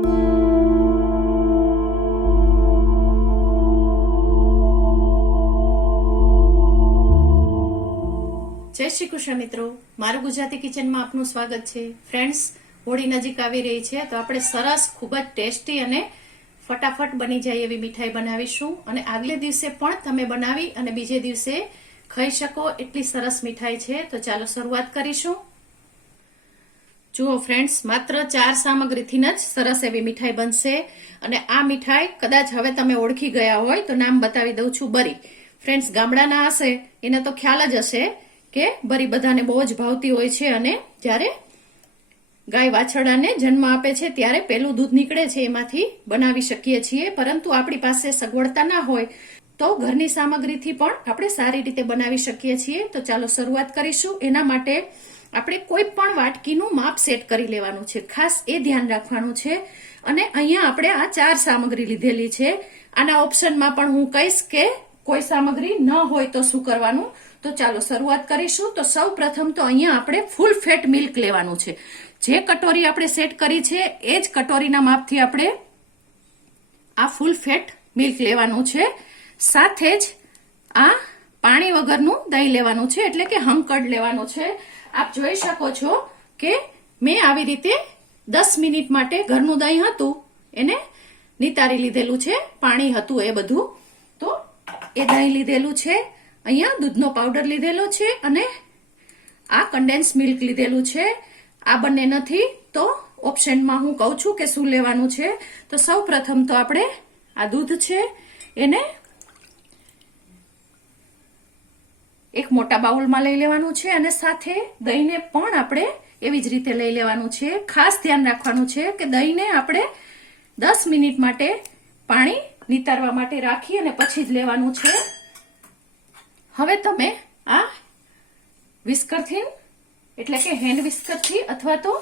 જય શ્રી કૃષ્ણ મિત્રો, મારું ગુજરાતી કિચનમાં આપનું સ્વાગત છે. ફ્રેન્ડ્સ, હોળી નજીક આવી રહી છે તો આપણે સરસ ખૂબ જ ટેસ્ટી અને ફટાફટ બની જાય એવી મીઠાઈ બનાવીશું અને આગલે દિવસે પણ તમે બનાવી અને બીજે દિવસે ખાઈ શકો એટલી સરસ મીઠાઈ છે. તો ચાલો શરૂઆત કરીશું. જુઓ ફ્રેન્ડ્સ, માત્ર 4 સામગ્રીથી જ સરસ એવી મીઠાઈ બનશે અને આ મીઠાઈ કદાચ હવે તમે ઓળખી ગયા હોય તો નામ બતાવી દઉં છું, બરી. ફ્રેન્ડ્સ, ગામડાના હશે એને તો ખ્યાલ જ હશે કે બરી બધાને બહુ જ ભાવતી હોય છે અને જ્યારે ગાય વાછરડાને જન્મ આપે છે ત્યારે પેલું દૂધ નીકળે છે એમાંથી બનાવી શકીએ છીએ. પરંતુ આપણી પાસે સગવડતા ના હોય તો ઘરની સામગ્રીથી પણ આપણે સારી રીતે બનાવી શકીએ છીએ. તો ચાલો શરૂઆત કરીશું. એના માટે આપણે કોઈ પણ વાટકીનું માપ સેટ કરી લેવાનું છે, ખાસ એ ધ્યાન રાખવાનું છે. અને અહીંયા આપણે આ 4 સામગ્રી લીધેલી છે. આના ઓપ્શનમાં પણ હું કહીશ કે કોઈ સામગ્રી ન હોય તો શું કરવાનું. તો ચાલો શરૂઆત કરીશું. તો સૌ પ્રથમ તો અહીંયા આપણે ફૂલ ફેટ મિલ્ક લેવાનું છે. જે કટોરી આપણે સેટ કરી છે એ જ કટોરીના માપથી આપણે આ ફૂલ ફેટ મિલ્ક લેવાનું છે. સાથે જ આ પાણી વગરનું દહીં લેવાનું છે, એટલે કે હંકડ લેવાનું છે. આપ જોઈ શકો છો કે મેં આવી રીતે 10 મિનિટ માટે ઘરનું દહીં હતું એને નિતારી લીધેલું છે, પાણી હતું એ બધું. તો એ દહીં લીધેલું છે, અહીંયા દૂધનો પાવડર લીધેલો છે અને આ કન્ડેન્સ મિલ્ક લીધેલું છે. આ બંને નથી તો ઓપ્શનમાં હું કહું છું કે શું લેવાનું છે. તો સૌ પ્રથમ તો આપણે આ દૂધ છે એને એક મોટા બાઉલમાં લઈ લેવાનું છે અને સાથે દહીંને પણ આપણે એવી જ રીતે લઈ લેવાનું છે. ખાસ ધ્યાન રાખવાનું છે કે દહીંને આપણે 10 મિનિટ માટે પાણી નિતારવા માટે રાખી અને પછી જ લેવાનું છે. હવે તમે આ વિસ્કરથી એટલે કે હેન્ડ વિસ્કરથી અથવા તો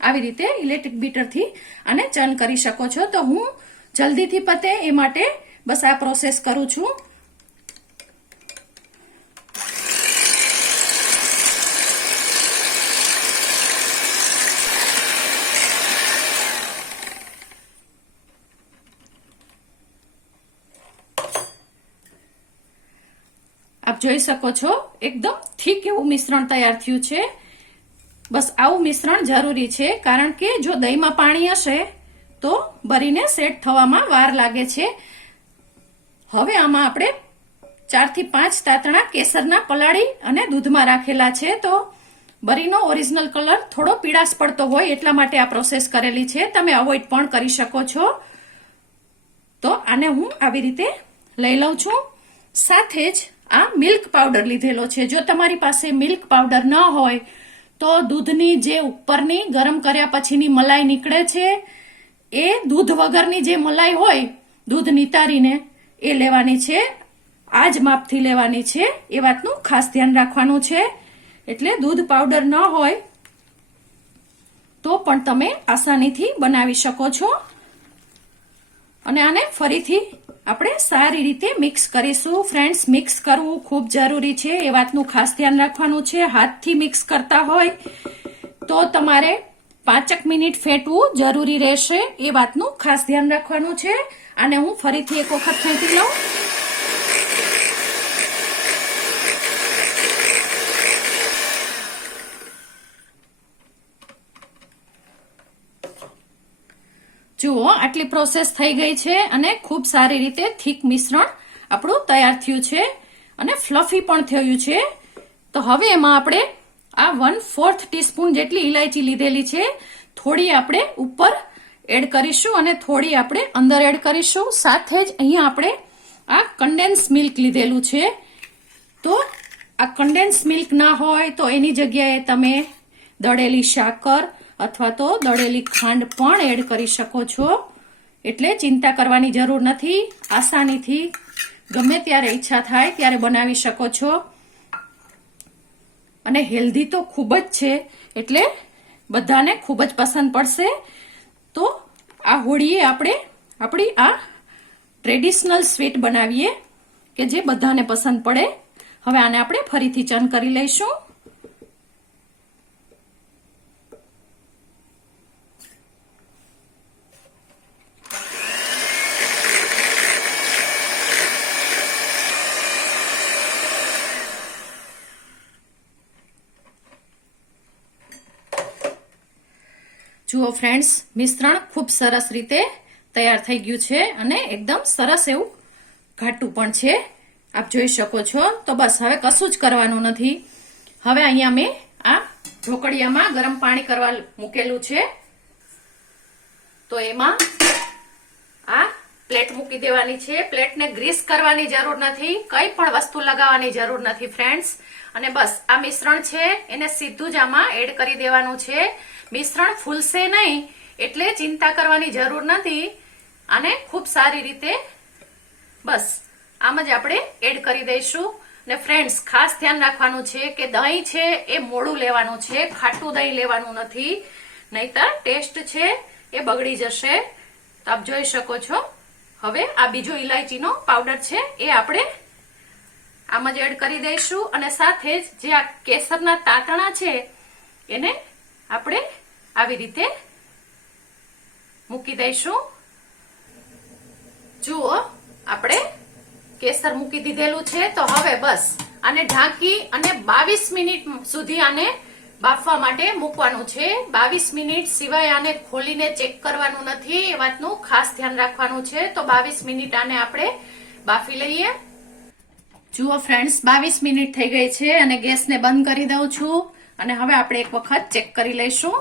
આવી રીતે ઇલેક્ટ્રિક બીટરથી આને ચર્ન કરી શકો છો. તો હું જલ્દીથી પતે એ માટે બસ આ પ્રોસેસ કરું છું. આપ જોઈ શકો છો એકદમ થીક એવું મિશ્રણ તૈયાર થયું છે. બસ આવું મિશ્રણ જરૂરી છે, કારણ કે જો દહીંમાં પાણી હશે તો બરીને સેટ થવામાં વાર લાગે છે. હવે આમાં આપણે 4 થી 5 તાતણા કેસરના પલાળી અને દૂધમાં રાખેલા છે. તો બરીનો ઓરિજિનલ કલર થોડો પીળાશ પડતો હોય એટલા માટે આ પ્રોસેસ કરેલી છે. તમે અવોઇડ પણ કરી શકો છો. તો આને હું આવી રીતે લઈ લઉં છું. સાથે જ આ મિલ્ક પાવડર લીધેલો છે. જો તમારી પાસે મિલ્ક પાવડર ન હોય તો દૂધની જે ઉપરની ગરમ કર્યા પછીની મલાઈ નીકળે છે એ દૂધ વગરની જે મલાઈ હોય દૂધ નિતારીને એ લેવાની છે. આ જ માપથી લેવાની છે, એ વાતનું ખાસ ધ્યાન રાખવાનું છે. એટલે દૂધ પાવડર ન હોય તો પણ તમે આસાનીથી બનાવી શકો છો. અને આને ફરીથી આપણે સારી રીતે મિક્સ કરીશું. ફ્રેન્ડ્સ, મિક્સ કરવું ખૂબ જરૂરી છે, એ વાતનું ખાસ ધ્યાન રાખવાનું છે. હાથથી મિક્સ કરતા હોય તો તમારે 5 મિનિટ ફેટવું જરૂરી રહેશે, એ વાતનું ખાસ ધ્યાન રાખવાનું છે. આને હું ફરીથી એક વખત ફેંટી લઉં. જુઓ, આટલી પ્રોસેસ થઈ ગઈ છે અને ખૂબ સારી રીતે થીક મિશ્રણ આપણું તૈયાર થયું છે અને ફ્લફી પણ થયું છે. તો હવે એમાં આપણે આ 1/4 ટીસ્પૂન જેટલી ઇલાયચી લીધેલી છે, થોડી આપણે ઉપર એડ કરીશું અને થોડી આપણે અંદર એડ કરીશું. સાથે જ અહીંયા આપણે આ કન્ડેન્સ મિલ્ક લીધેલું છે. તો આ કન્ડેન્સ મિલ્ક ના હોય તો એની જગ્યાએ તમે દળેલી સાકર અથવા તો દળેલી ખાંડ પણ એડ કરી શકો છો. એટલે ચિંતા કરવાની જરૂર નથી. આસાનીથી ગમે ત્યારે ઈચ્છા થાય ત્યારે બનાવી શકો છો. અને હેલ્ધી તો ખૂબ જ છે, એટલે બધાને ખૂબ જ પસંદ પડશે. તો આ હોળીએ આપણે આપણી આ ટ્રેડિશનલ સ્વીટ બનાવીએ કે જે બધાને પસંદ પડે. હવે આને આપણે ફરીથી ચર્ન કરી લઈશું. જુઓ ફ્રેન્ડ્સ, મિશ્રણ ખૂબ સરસ રીતે તૈયાર થઈ ગયું છે અને એકદમ સરસ એવું ઘાટું પણ છે. આપ જોઈ શકો છો. તો બસ હવે કશું જ કરવાનું નથી. હવે અહીંયા મેં આ ઢોકળિયામાં ગરમ પાણી કરવા મૂકેલું છે. તો એમાં આ પ્લેટ મૂકી દેવાની છે. પ્લેટને ગ્રીસ કરવાની જરૂર નથી, કઈ પણ વસ્તુ લગાવવાની જરૂર નથી ફ્રેન્ડ્સ. અને બસ આ મિશ્રણ છે એને સીધું જ આમાં એડ કરી દેવાનું છે. મિશ્રણ ફૂલશે નહીં એટલે ચિંતા કરવાની જરૂર નથી. આને ખૂબ સારી રીતે બસ આમ જ આપણે એડ કરી દઈશું. ને ફ્રેન્ડ્સ, ખાસ ધ્યાન રાખવાનું છે કે દહીં છે એ મોડું લેવાનું છે, ખાટું દહીં લેવાનું નથી, નહીતર ટેસ્ટ છે એ બગડી જશે. તો આપ જોઈ શકો છો. હવે આ બીજો ઇલાયચીનો પાવડર છે એ આપણે આમ જ એડ કરી દઈશું. અને સાથે જ જે આ કેસરના તાતણા છે એને આપણે આવી રીતે મૂકી દઈશું. જુઓ, આપણે કેસર મૂકી દીધેલું છે. તો હવે બસ આને ઢાંકી અને 22 મિનિટ સુધી આને બાફવા માટે મૂકવાનું છે. 22 મિનિટ સિવાય આને ખોલીને ચેક કરવાનું નથી, એ વાતનું ખાસ ધ્યાન રાખવાનું છે. તો 22 મિનિટ આને આપણે બાફી લઈએ. જુઓ ફ્રેન્ડ્સ, 22 મિનિટ થઈ ગઈ છે અને ગેસને બંધ કરી દઉં છું. અને હવે આપણે એક વખત ચેક કરી લઈશું.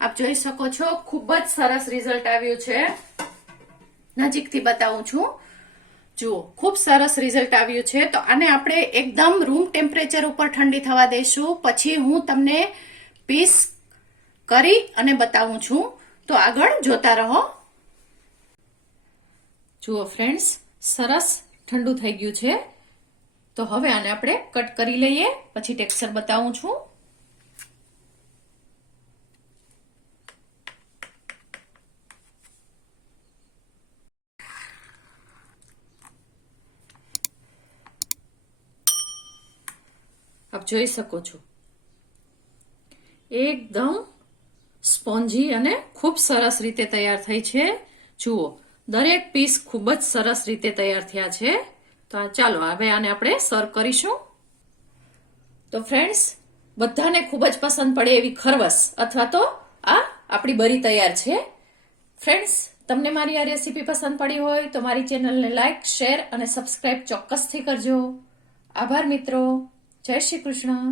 આપ જોઈ શકો છો, ખૂબ જ સરસ રિઝલ્ટ આવ્યું છે. નજીકથી બતાવું છું. જુઓ, ખૂબ સરસ રિઝલ્ટ આવ્યું છે. તો આને આપણે એકદમ રૂમ ટેમ્પરેચર ઉપર ઠંડી થવા દઈશું. પછી હું તમને પીસ કરી અને બતાવું છું. તો આગળ જોતા રહો. જુઓ ફ્રેન્ડ્સ, સરસ ઠંડુ થઈ ગયું છે. તો હવે આને આપણે કટ કરી લઈએ, પછી ટેક્સચર બતાવું છું. આપ જોઈ શકો છો, એકદમ સ્પોન્જી અને ખૂબ સરસ રીતે તૈયાર થઈ છે. જુઓ, દરેક પીસ ખૂબ જ સરસ રીતે તૈયાર થયા છે. તો ચાલો હવે આને આપણે સર્વ કરીશું. તો ફ્રેન્ડ્સ, બધાને ખૂબ જ પસંદ પડે એવી ખરવસ અથવા તો આ આપણી બરી તૈયાર છે. ફ્રેન્ડ્સ, તમને મારી આ રેસીપી પસંદ પડી હોય તો મારી ચેનલને લાઈક, શેર અને સબસ્ક્રાઇબ ચોક્કસથી કરજો. આભાર મિત્રો. જય શ્રી કૃષ્ણ.